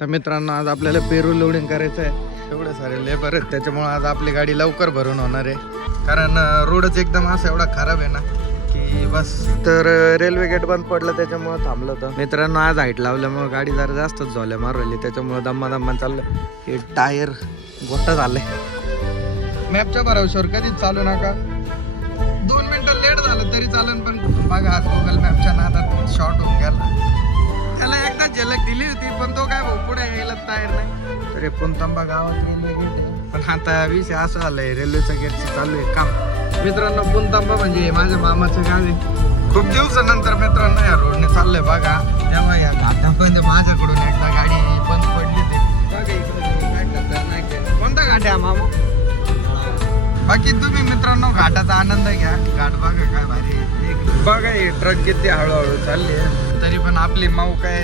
तर मित्रांनो आज आपल्याला पेरू लोडिंग करायचं आहे. एवढे सारे लेबर आहेत त्याच्यामुळे आज आपली गाडी लवकर भरून होणार आहे. कारण रोडच एकदम असा एवढा खराब आहे ना की बस. तर रेल्वे गेट बंद पडलं त्याच्यामुळे थांबलं होतं. मित्रांनो आज हाईट लावल्यामुळे गाडी जरा जास्तच झोल्या मारवली त्याच्यामुळे दम्मा चाललं. हे टायर गोठा झालंय. मॅपच्या भरावशावर कधीच चालू नका. 2 मिनिटं लेट झालं तरी चालेल पण बघा आज गुगल मॅपच्या नादात शॉर्ट होऊन गेला. त्याला एकदा झलक दिली होती पण तो काय भाऊ पुढे यायला तयार नाही. तर पुणतांबा गावात रेल्वे गेट आहे पण आता विषय असं झालंय रेल्वेचं गेटचं चालू आहे काम. मित्रांनो पुणतांबा म्हणजे माझ्या मामाचं गाव आहे. खूप दिवसानंतर मित्रांनो या रोडने चाललंय बघा. तेव्हा या घाटापर्यंत माझ्याकडून एकदा गाडी बंद पडली होती. बघा इकडे काय खतरनाक आहे. कोणता घाट आहे मामा? बाकी तुम्ही मित्रांनो घाटाचा आनंद घ्या. घाट बघा काय भारी. बघा हे ट्रक किती हळूहळू चालली आहे तरी पण आपली माऊ काय